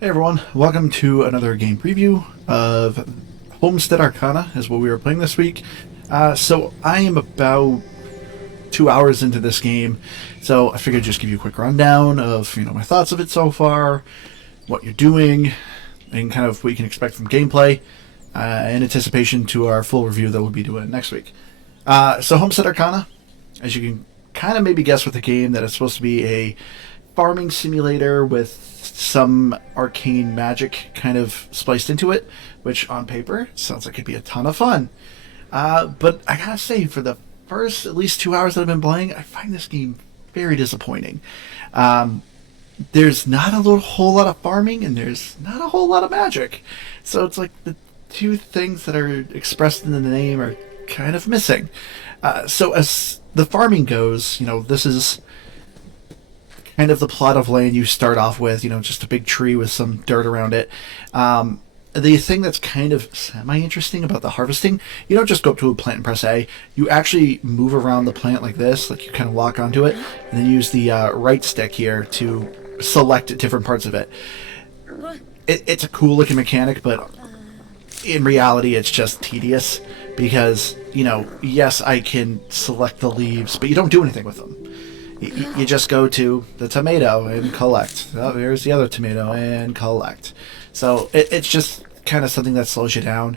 Hey everyone, welcome to another game preview of Homestead Arcana, is what we were playing this week. So I am about 2 hours into this game, so I figured I'd just give you a quick rundown of my thoughts of it so far, what you're doing, and kind of what you can expect from gameplay, in anticipation to our full review that we'll be doing next week. So Homestead Arcana, as you can kind of maybe guess with the game, that it's supposed to be a farming simulator with some arcane magic kind of spliced into it, which on paper sounds like it'd be a ton of fun. But I gotta say, for the first at least 2 hours that I've been playing, I find this game very disappointing. There's not a whole lot of farming, and there's not a whole lot of magic. So it's like the two things that are expressed in the name are kind of missing. So as the farming goes, this is kind of the plot of land you start off with, just a big tree with some dirt around it. The thing that's kind of semi-interesting about the harvesting, you don't just go up to a plant and press A. You actually move around the plant like this, like you kind of walk onto it, and then use the right stick here to select different parts of it. It's a cool looking mechanic, but in reality it's just tedious because, yes, I can select the leaves, but you don't do anything with them. You just go to the tomato and collect. Oh, here's the other tomato and collect. So it's just kind of something that slows you down.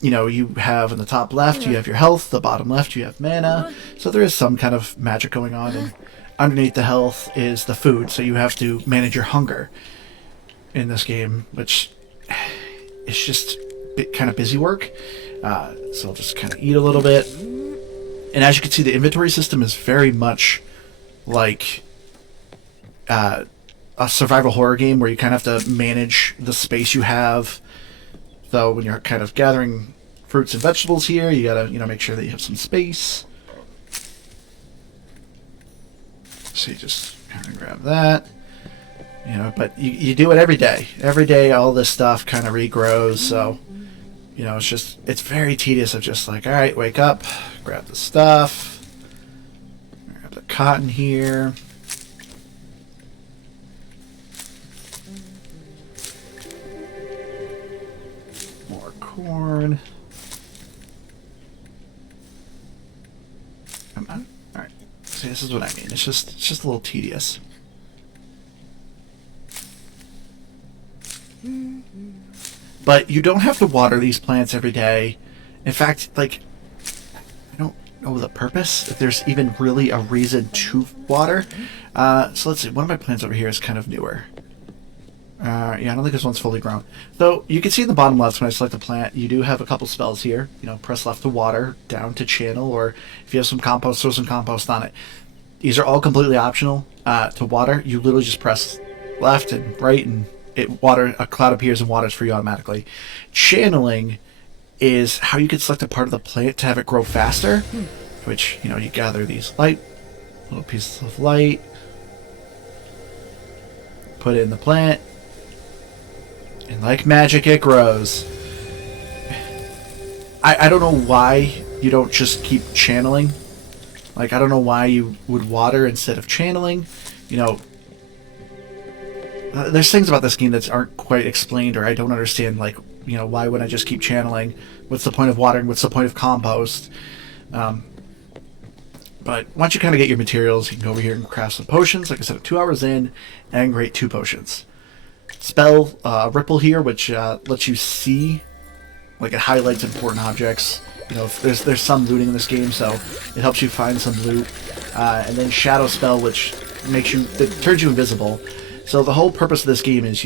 You have in the top left, you have your health. The bottom left, you have mana. So there is some kind of magic going on. And underneath the health is the food. So you have to manage your hunger in this game, which is just kind of busy work. So I'll just kind of eat a little bit. And as you can see, the inventory system is very much like a survival horror game where you kind of have to manage the space you have. So when you're kind of gathering fruits and vegetables here, you gotta make sure that you have some space. So you just kind of grab that. But you do it every day. Every day all this stuff kind of regrows, so it's very tedious of just like, all right, wake up, grab the stuff, grab the cotton here. More corn. Come on. All right. See, this is what I mean. It's just a little tedious. But you don't have to water these plants every day. In fact, I don't know the purpose, if there's even really a reason to water. So let's see, one of my plants over here is kind of newer. Yeah, I don't think this one's fully grown. So you can see in the bottom left when I select a plant, you do have a couple spells here. Press left to water, down to channel, or if you have some compost, throw some compost on it. These are all completely optional to water. You literally just press left and right, and a cloud appears and waters for you automatically. Channeling is how you can select a part of the plant to have it grow faster, which, you gather these little pieces of light, put it in the plant, and like magic, it grows. I don't know why you don't just keep channeling. I don't know why you would water instead of channeling. There's things about this game that aren't quite explained, or I don't understand, why would I just keep channeling? What's the point of watering? What's the point of compost? But once you kind of get your materials, you can go over here and craft some potions. Like I said, I'm 2 hours in, and create 2 potions. Spell Ripple here, which lets you see, it highlights important objects. There's some looting in this game, so it helps you find some loot. And then Shadow Spell, which turns you invisible. So the whole purpose of this game is,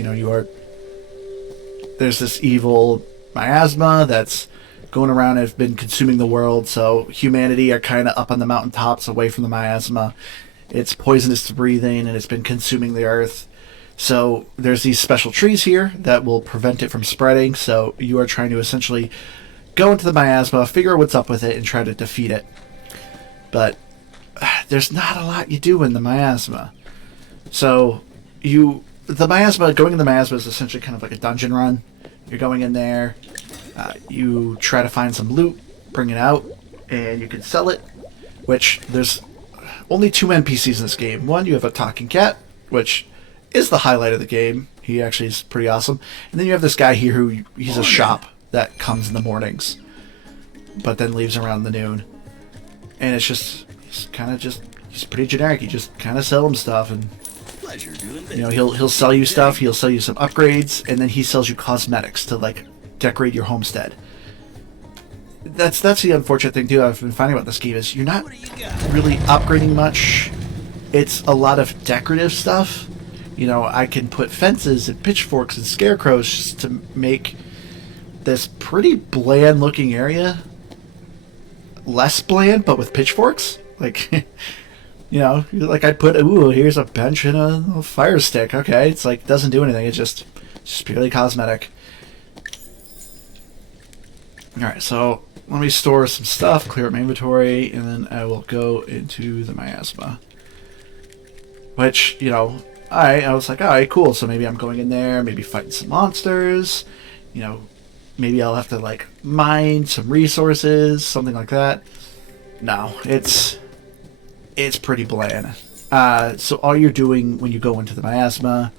there's this evil miasma that's going around and has been consuming the world, so humanity are kind of up on the mountaintops away from the miasma. It's poisonous to breathe in, and it's been consuming the earth. So there's these special trees here that will prevent it from spreading, so you are trying to essentially go into the miasma, figure out what's up with it, and try to defeat it. But there's not a lot you do in the miasma. So going in the miasma is essentially kind of like a dungeon run. You're going in there, you try to find some loot, bring it out, and you can sell it, which there's only 2 NPCs in this game. One, you have a talking cat, which is the highlight of the game. He actually is pretty awesome. And then you have this guy here who he's a shop that comes in the mornings, but then leaves around the noon. And it's just he's pretty generic. He just kind of sells him stuff, and you know, he'll sell you stuff. He'll sell you some upgrades, and then he sells you cosmetics to like decorate your homestead. That's the unfortunate thing too I've been finding about this game is you're not really upgrading much. It's a lot of decorative stuff. You know, I can put fences and pitchforks and scarecrows just to make this pretty bland looking area less bland, but with pitchforks. Like, you know, like I'd put, ooh, here's a bench and a fire stick. Okay, it's like, doesn't do anything. It's just purely cosmetic. Alright, so let me store some stuff, clear up my inventory, and then I will go into the miasma. Which, you know, I was like, alright, cool, so maybe I'm going in there, maybe fighting some monsters, you know, maybe I'll have to, like, mine some resources, something like that. No, it's pretty bland. So all you're doing when you go into the miasma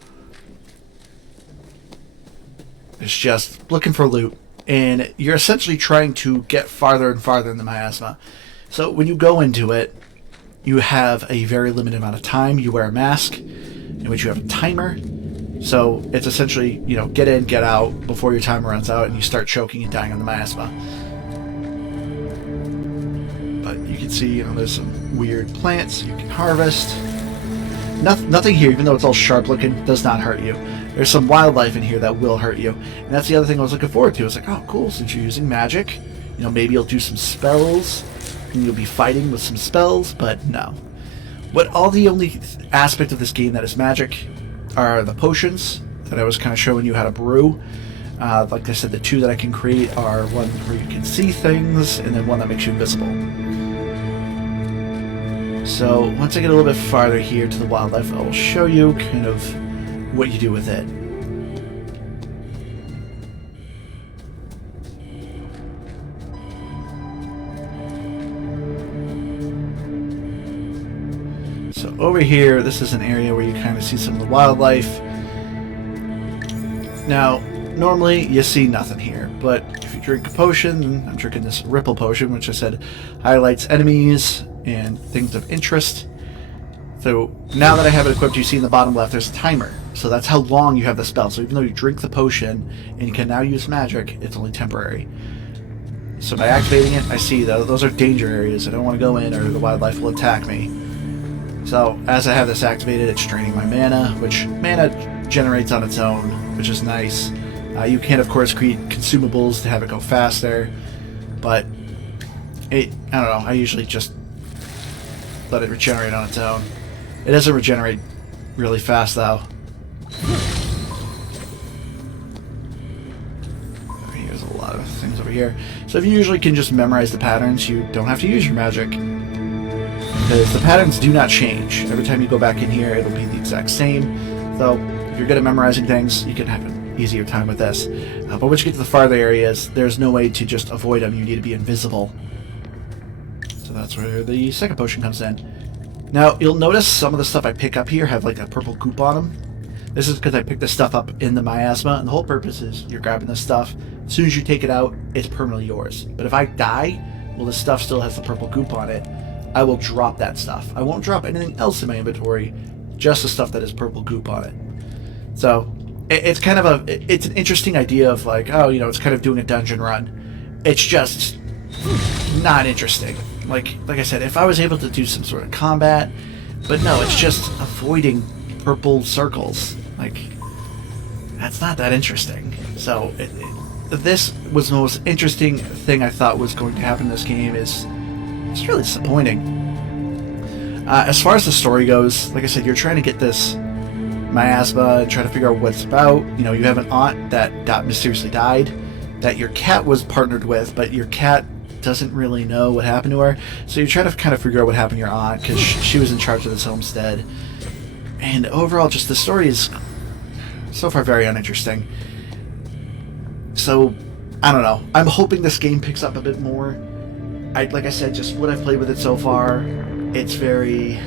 is just looking for loot. And you're essentially trying to get farther and farther in the miasma. So when you go into it, you have a very limited amount of time. You wear a mask, in which you have a timer. So it's essentially, you know, get in, get out before your timer runs out, and you start choking and dying on the miasma. But you can see, you know, there's some weird plants you can harvest. Nothing here, even though it's all sharp looking, does not hurt you. There's some wildlife in here that will hurt you. And that's the other thing I was looking forward to. It's like, oh, cool, since you're using magic, you know, maybe you'll do some spells, and you'll be fighting with some spells, but no. The only aspect of this game that is magic are the potions that I was kind of showing you how to brew. Like I said, the two that I can create are one where you can see things, and then one that makes you invisible. So once I get a little bit farther here to the wildlife, I will show you kind of what you do with it. So over here, this is an area where you kind of see some of the wildlife. Now, normally you see nothing here, but if you drink a potion, I'm drinking this Ripple potion, which I said highlights enemies and things of interest. So now that I have it equipped, you see in the bottom left there's a timer. So that's how long you have the spell. So even though you drink the potion and you can now use magic, it's only temporary. So by activating it, I see that those are danger areas. I don't want to go in or the wildlife will attack me. So as I have this activated, it's draining my mana, which mana generates on its own, which is nice. You can, of course, create consumables to have it go faster, but I don't know, I usually just let it regenerate on its own. It doesn't regenerate really fast, though. Here's a lot of things over here. So if you usually can just memorize the patterns, you don't have to use your magic. Because the patterns do not change. Every time you go back in here, it'll be the exact same. So if you're good at memorizing things, you can have an easier time with this. But once you get to the farther areas, there's no way to just avoid them. You need to be invisible. So that's where the second potion comes in. Now, you'll notice some of the stuff I pick up here have like a purple goop on them. This is because I picked this stuff up in the miasma, and the whole purpose is you're grabbing this stuff. As soon as you take it out, it's permanently yours. But if I die, well, this stuff still has the purple goop on it. I will drop that stuff. I won't drop anything else in my inventory, just the stuff that has purple goop on it. So, it's kind of it's an interesting idea of like, oh, you know, it's kind of doing a dungeon run. It's just not interesting. Like I said, if I was able to do some sort of combat, but no, it's just avoiding purple circles. Like, that's not that interesting. So, this was the most interesting thing I thought was going to happen in this game. It's really disappointing. As far as the story goes, like I said, you're trying to get this miasma and try to figure out what it's about. You know, you have an aunt that mysteriously died, that your cat was partnered with, but your cat doesn't really know what happened to her. So you're trying to kind of figure out what happened to your aunt, because she was in charge of this homestead. And overall, just the story is so far very uninteresting. So, I don't know. I'm hoping this game picks up a bit more. Like I said, just what I've played with it so far, it's very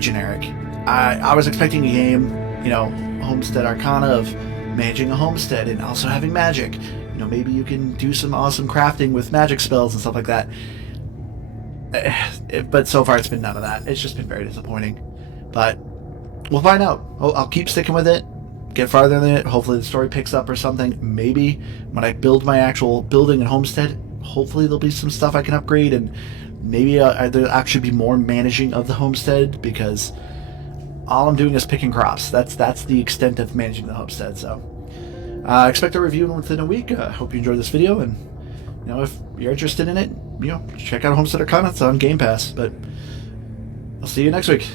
generic. I was expecting a game, you know, Homestead Arcana, of managing a homestead and also having magic. You know, maybe you can do some awesome crafting with magic spells and stuff like that. But so far it's been none of that. It's just been very disappointing. But we'll find out. I'll keep sticking with it, get farther in it. Hopefully the story picks up or something. Maybe when I build my actual building and homestead, hopefully there'll be some stuff I can upgrade, and maybe there'll actually be more managing of the homestead, because all I'm doing is picking crops. That's the extent of managing the homestead. So expect a review within a week. Hope you enjoyed this video, and you know, if you're interested in it, you know, check out Homestead Arcana. It's on Game Pass. But I'll see you next week.